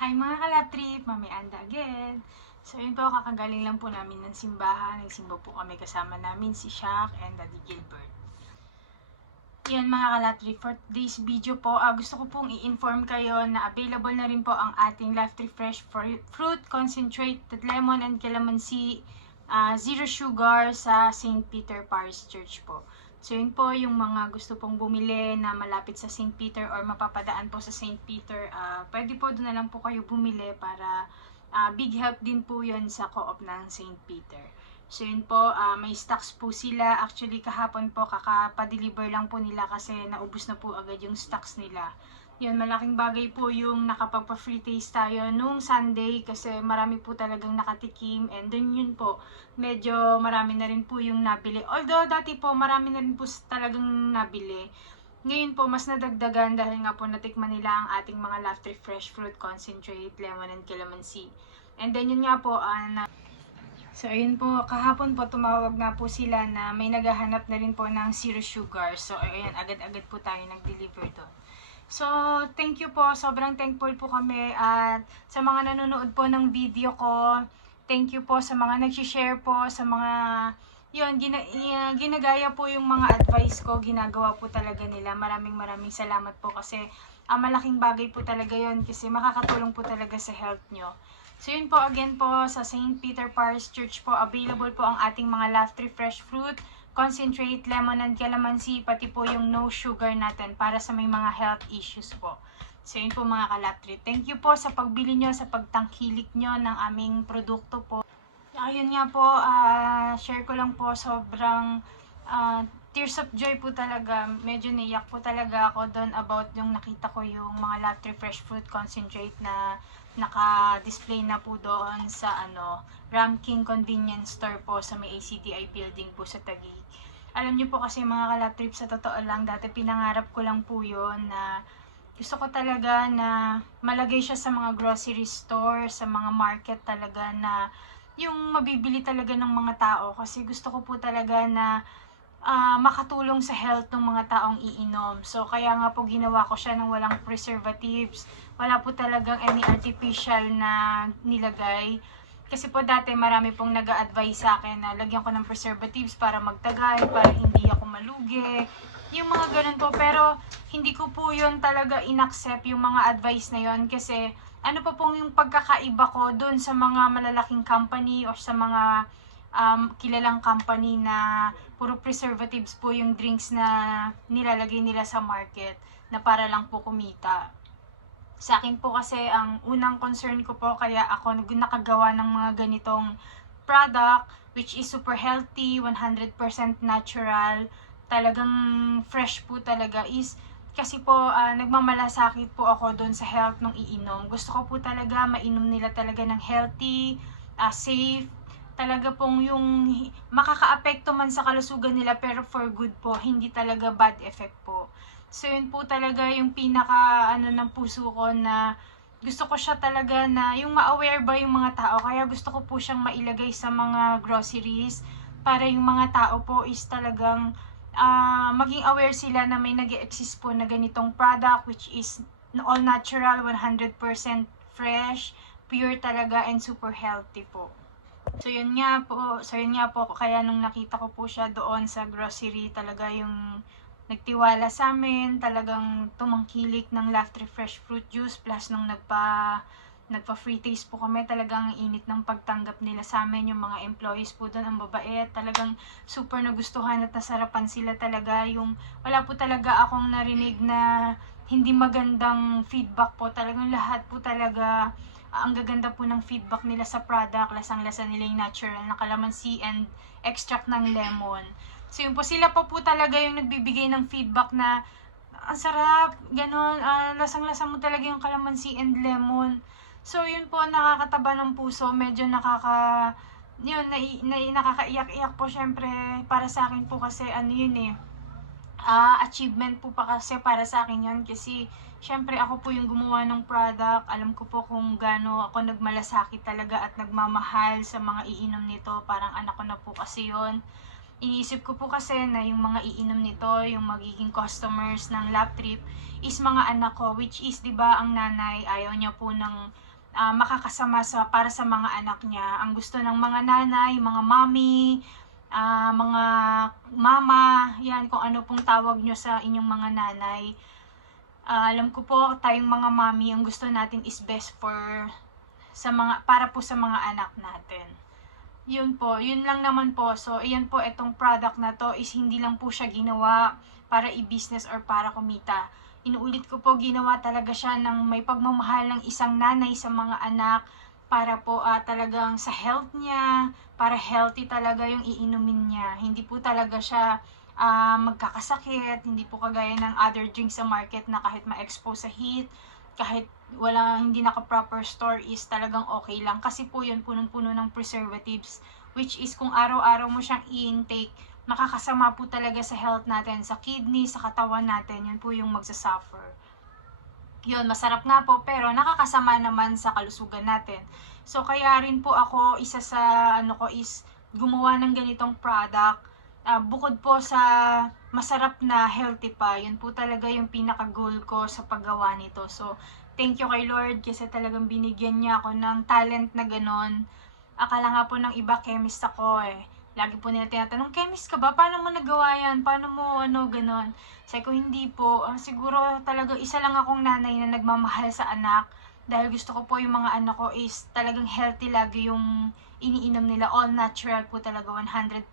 Hi mga kalab trip, Mami Anda again. So yun po, kakagaling lang po namin ng simbahan. Nagsimba po kami kasama namin si Shaq and Daddy Gilbert. Yan mga kalab trip, for today's video po, gusto ko pong i-inform kayo na available na rin po ang ating Life Refresh Fruit Concentrate with Lemon and Calamansi Zero Sugar sa St. Peter Parish Church po. So yun po yung mga gusto pong bumili na malapit sa St. Peter or mapapadaan po sa St. Peter, pwede po doon na lang po kayo bumili para big help din po yun sa co-op ng St. Peter. So yun po, may stocks po sila. Actually kahapon po kakapadeliver lang po nila kasi naubos na po agad yung stocks nila. Yun, malaking bagay po yung nakapagpa-free taste tayo nung Sunday kasi marami po talagang nakatikim, and then yun po, medyo marami na rin po yung nabili. Although dati po marami na rin po talagang nabili. Ngayon po mas nadagdagan dahil nga po natikman nila ang ating mga Laughter Fresh Fruit Concentrate, Lemon and Calamansi. And then yun nga po, so ayun po, kahapon po tumawag nga po sila na may naghahanap na rin po ng zero sugar. So ayun, agad-agad po tayo nag-deliver doon. So, thank you po. Sobrang thankful po kami at sa mga nanonood po ng video ko. Thank you po sa mga nag-share po, sa mga yun, ginagaya po yung mga advice ko, ginagawa po talaga nila. Maraming salamat po kasi malaking bagay po talaga yun kasi makakatulong po talaga sa health nyo. So yun po, again po, sa St. Peter Parish Church po, available po ang ating mga Laughter Fresh Fruit Concentrate, Lemon and Calamansi, pati po yung no sugar natin para sa may mga health issues po. So yun po mga kalaptri. Thank you po sa pagbili nyo, sa pagtangkilik nyo ng aming produkto po. Ayun nga po, share ko lang po, sobrang tears of joy po talaga. Medyo naiyak po talaga ako doon about yung nakita ko yung mga Laughter Fresh Fruit Concentrate na naka-display na po doon sa Ram King Convenience Store po sa may ACTI building po sa Taguig. Alam niyo po kasi mga kalab trip, sa totoo lang, dati pinangarap ko lang po yun na gusto ko talaga na malagay siya sa mga grocery store, sa mga market talaga na yung mabibili talaga ng mga tao kasi gusto ko po talaga na makatulong sa health ng mga taong iinom. So, kaya nga po ginawa ko siya ng walang preservatives. Wala po talagang any artificial na nilagay. Kasi po dati marami pong nag-a-advise sa akin na lagyan ko ng preservatives para magtagal, para hindi ako malugi. Yung mga ganun po. Pero hindi ko po yun talaga inaccept yung mga advice na yun kasi ano pa pong yung pagkakaiba ko dun sa mga malalaking company o sa mga kilalang company na puro preservatives po yung drinks na nilalagay nila sa market na para lang po kumita. Sa akin po kasi ang unang concern ko po kaya ako nakagawa ng mga ganitong product which is super healthy, 100% natural, talagang fresh po talaga is kasi po nagmamalasakit po ako doon sa health ng iinom. Gusto ko po talaga mainom nila talaga ng healthy, safe, talaga pong yung makakaapekto man sa kalusugan nila pero for good po, hindi talaga bad effect po. So yun po talaga yung pinaka ng puso ko na gusto ko siya talaga na yung ma-aware ba yung mga tao, kaya gusto ko po siyang mailagay sa mga groceries para yung mga tao po is talagang maging aware sila na may nag-exist po na ganitong product which is all natural, 100% fresh, pure talaga and super healthy po. So yun nga po, kaya nung nakita ko po siya doon sa grocery, talaga yung nagtiwala sa amin, talagang tumangkilik ng Laughter Fresh Fruit Juice, plus nung nagpa-free taste po kami, talagang init ng pagtanggap nila sa amin, yung mga employees po doon, ang babae, talagang super nagustuhan at nasarapan sila talaga. Yung wala po talaga akong narinig na hindi magandang feedback po, talagang lahat po talaga ang gaganda po ng feedback nila sa product, lasang-lasa nila yung natural na calamansi and extract ng lemon. So yun po, sila po talaga yung nagbibigay ng feedback na ang sarap, ganun, lasang-lasa mo talaga yung calamansi and lemon. So yun po, nakakataba ng puso, medyo nakakaiyak-iyak po syempre para sa akin po kasi achievement po pa kasi para sa akin yun kasi syempre ako po yung gumawa ng product, alam ko po kung gaano ako nagmalasakit talaga at nagmamahal sa mga iinom nito, parang anak ko na po kasi yun. Iniisip ko po kasi na yung mga iinom nito, yung magiging customers ng Lab Trip is mga anak ko, which is 'di ba ang nanay ayaw niya po ng makakasama para sa mga anak niya. Ang gusto ng mga nanay, mga mommy, mga mama, yan kung ano pong tawag nyo sa inyong mga nanay. Alam ko po tayong mga mommy, ang gusto natin is best para po sa mga anak natin. Yun po, yun lang naman po. So, ayan po, itong product na to is hindi lang po siya ginawa para i-business or para kumita. Inuulit ko po, ginawa talaga siya ng may pagmamahal ng isang nanay sa mga anak para po talagang sa health niya, para healthy talaga yung iinumin niya. Hindi po talaga siya magkakasakit, hindi po kagaya ng other drinks sa market na kahit ma-expose sa heat, kahit hindi naka-proper store is talagang okay lang. Kasi po yun, punong-puno ng preservatives, which is kung araw-araw mo siyang i-intake, makakasama po talaga sa health natin, sa kidney, sa katawan natin, yun po yung magsasuffer. Yun, masarap nga po, pero nakakasama naman sa kalusugan natin. So, kaya rin po ako, isa sa is gumawa ng ganitong product. Bukod po sa masarap na healthy pa, yun po talaga yung pinaka-goal ko sa paggawa nito. So, thank you kay Lord kasi talagang binigyan niya ako ng talent na ganon. Akala nga po ng iba, chemist ako eh. Lagi po nila tinatanong, chemist ka ba? Paano mo nagawa yan? Paano mo ganon? Sabi ko, hindi po. Siguro talaga isa lang akong nanay na nagmamahal sa anak. Dahil gusto ko po yung mga anak ko is talagang healthy lagi yung iniinom nila. All natural po talaga, 100%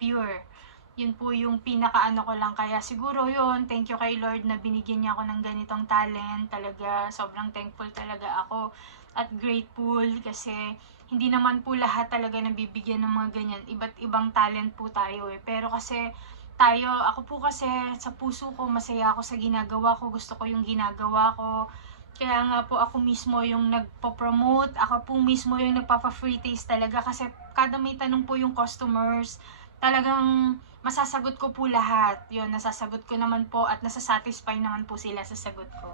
pure. Yun po yung pinaka-ano ko lang. Kaya siguro yun, thank you kay Lord na binigyan niya ako ng ganitong talent. Talaga, sobrang thankful talaga ako. At grateful kasi hindi naman po lahat talaga nabibigyan ng mga ganyan. Iba't ibang talent po tayo eh. Pero kasi ako po kasi sa puso ko, masaya ako sa ginagawa ko. Gusto ko yung ginagawa ko. Kaya nga po ako mismo yung nagpo-promote, ako po mismo yung nagpapa-free taste talaga kasi kada may tanong po yung customers, talagang masasagot ko po lahat. Yun, nasasagot ko naman po at nasasatisfy naman po sila sa sagot ko.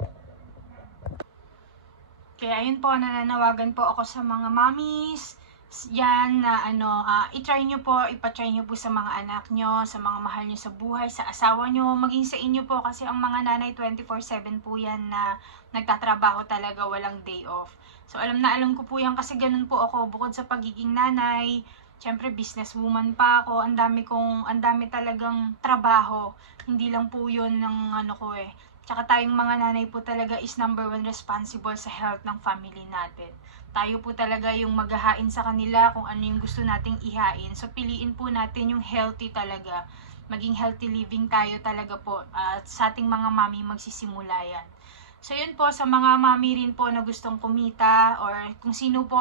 Kaya yun po, nananawagan po ako sa mga mommies, yan na i-try nyo po, ipatry nyo po sa mga anak nyo, sa mga mahal nyo sa buhay, sa asawa nyo, maging sa inyo po kasi ang mga nanay 24/7 po yan na nagtatrabaho talaga, walang day off. So alam ko po yan kasi ganun po ako, bukod sa pagiging nanay, syempre businesswoman pa ako, ang dami talagang trabaho, hindi lang po yun ng ko eh. Tsaka tayong mga nanay po talaga is number 1 responsible sa health ng family natin. Tayo po talaga yung maghahain sa kanila kung ano yung gusto nating ihain. So, piliin po natin yung healthy talaga. Maging healthy living tayo talaga po. At sa ating mga mami magsisimula yan. So, yun po sa mga mami rin po na gustong kumita or kung sino po,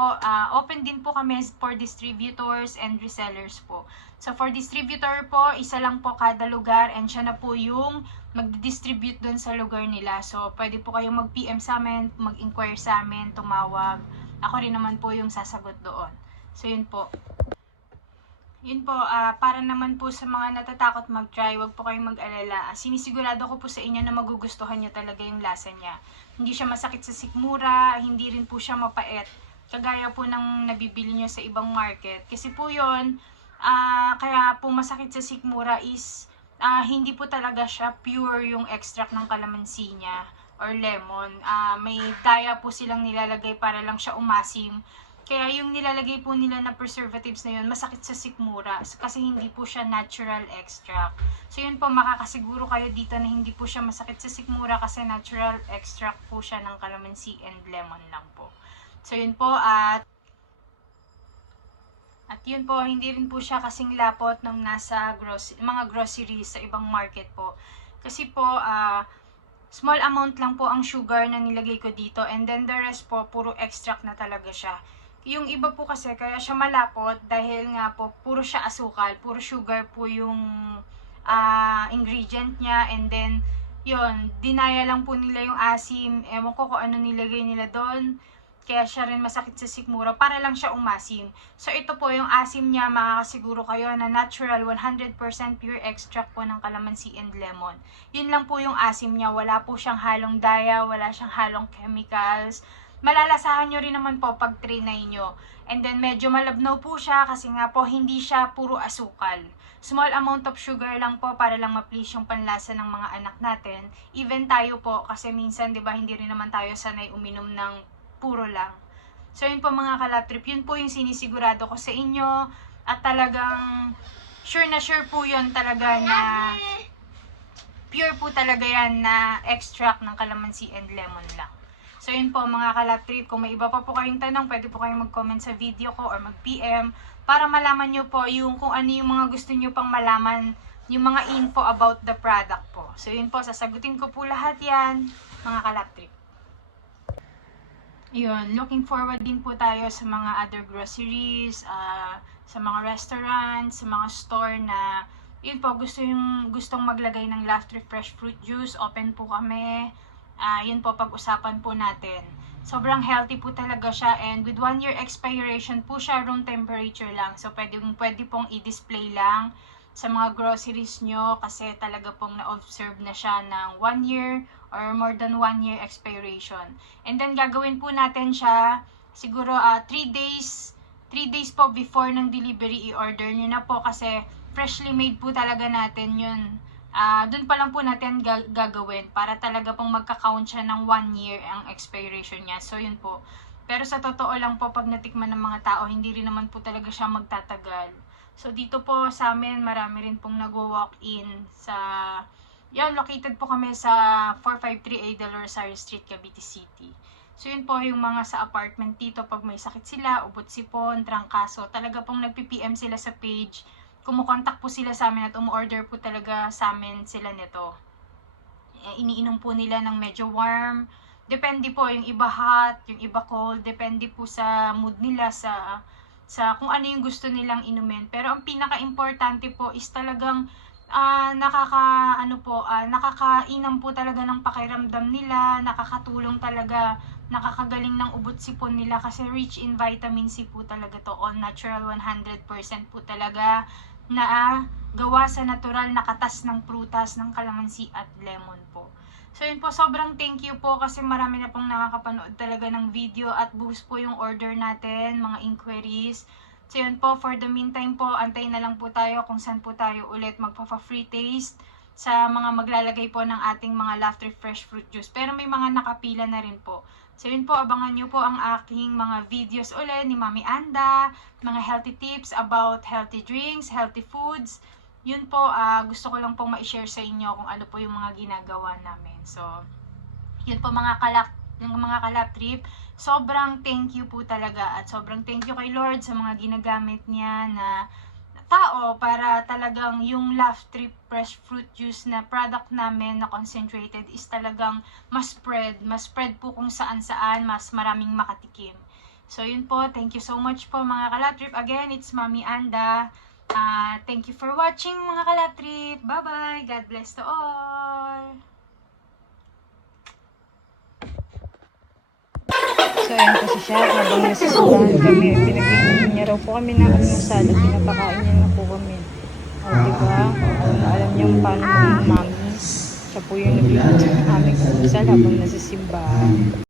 open din po kami for distributors and resellers po. So, for distributor po, isa lang po kada lugar and siya na po yung mag-distribute doon sa lugar nila. So, pwede po kayong mag-PM sa amin, mag-inquire sa amin, tumawag. Ako rin naman po yung sasagot doon. So, yun po. Yun po, para naman po sa mga natatakot mag-try, wag po kayong mag-alala. Sinisigurado ko po sa inyo na magugustuhan nyo talaga yung lasa niya. Hindi siya masakit sa sikmura, hindi rin po siya mapait. Kagaya po ng nabibili nyo sa ibang market. Kasi po yun, kaya po masakit sa sikmura is hindi po talaga siya pure yung extract ng kalamansi niya or lemon. May daya po silang nilalagay para lang siya umasim. Kaya yung nilalagay po nila na preservatives na yun, masakit sa sikmura kasi hindi po siya natural extract. So yun po, makakasiguro kayo dito na hindi po siya masakit sa sikmura kasi natural extract po siya ng calamansi and lemon lang po. So yun po, at yun po, hindi rin po siya kasing lapot ng nasa mga groceries sa ibang market po. Kasi po, small amount lang po ang sugar na nilagay ko dito and then the rest po, puro extract na talaga siya. Yung iba po kasi, kaya siya malapot dahil nga po, puro siya asukal, puro sugar po yung ingredient niya and then, yun, dinaya lang po nila yung asim, ewan ko kung ano nilagay nila doon. Kaya siya rin masakit sa sikmura para lang siya umasim. So ito po yung asim niya, makakasiguro kayo na natural 100% pure extract po ng calamansi and lemon. Yun lang po yung asim niya, wala po siyang halong daya, wala siyang halong chemicals. Malalasahan nyo rin naman po pag trinay nyo. And then medyo malabnaw po siya kasi nga po hindi siya puro asukal. Small amount of sugar lang po para lang ma-please yung panlasa ng mga anak natin. Even tayo po kasi minsan 'di ba hindi rin naman tayo sanay uminom ng puro lang. So yun po mga kalab trip, yun po yung sinisigurado ko sa inyo at talagang sure na sure po yun talaga na pure po talaga yan na extract ng calamansi and lemon lang. So yun po mga kalab trip, kung may iba pa po kayong tanong, pwede po kayong mag-comment sa video ko or mag-PM para malaman nyo po yung kung ano yung mga gusto nyo pang malaman, yung mga info about the product po. So yun po, sasagutin ko po lahat yan mga kalab trip. Yun, looking forward din po tayo sa mga other groceries, sa mga restaurants, sa mga store na yun po, gustong maglagay ng Laughtree Fresh Fruit Juice. Open po kami. Yun po, pag-usapan po natin. Sobrang healthy po talaga siya and with 1 year expiration po siya, room temperature lang. So pwede pong i-display lang sa mga groceries nyo kasi talaga pong na-observe na siya ng 1 year or more than 1 year expiration. And then gagawin po natin siya siguro 3 days po before ng delivery, i-order nyo na po kasi freshly made po talaga natin yun. Doon pa lang po natin gagawin para talaga pong magka-count siya ng 1 year ang expiration niya. So yun po. Pero sa totoo lang po, pag natikman ng mga tao, hindi rin naman po talaga siya magtatagal. So dito po sa amin, marami rin pong nag-walk-in sa... Yan, located po kami sa 453A Del Rosario Street, Cavite City. So yun po yung mga sa apartment dito, pag may sakit sila, ubot sipon, trangkaso, talaga pong nagpi-PM sila sa page, kumukontak po sila sa amin at umorder po talaga sa amin sila nito. Iniinom po nila ng medyo warm, depende po, yung iba hot, yung iba cold, depende po sa mood nila, sa kung ano yung gusto nilang inumin. Pero ang pinaka-importante po is talagang nakakainam po talaga ng pakiramdam nila, nakakatulong talaga, nakakagaling ng ubot sipon nila kasi rich in vitamin C po talaga to, all natural 100% po talaga na gawa sa natural na katas ng prutas ng calamansi at lemon po. So yun po, sobrang thank you po kasi marami na pong nakakapanood talaga ng video at buhos po yung order natin, mga inquiries. So yun po, for the meantime po, antayin na lang po tayo kung saan po tayo ulit magpa-free taste sa mga maglalagay po ng ating mga Laughtree Fresh Fruit Juice. Pero may mga nakapila na rin po. So yun po, abangan nyo po ang aking mga videos ulit ni Mami Anda, mga healthy tips about healthy drinks, healthy foods. Yun po, gusto ko lang pong ma-share sa inyo kung ano po yung mga ginagawa namin. So, yun po mga kalap trip, sobrang thank you po talaga at sobrang thank you kay Lord sa mga ginagamit niya na tao para talagang yung Laughtree Fresh Fruit Juice na product namin na concentrated is talagang mas spread po kung saan mas maraming makatikim. So yun po, thank you so much po mga kalap trip. Again, it's Mami Anda. Thank you for watching mga kalap trip. Bye bye, God bless to all. So, ayan po si Shaq. Habang nasusubahan kami, pinag-inom niya raw po kami ng almusal at pinapakain niya na po kami. O, diba? Alam niyo paano maging mami. Siya po yung nagluluto ng aming almusal habang nasa simbahan.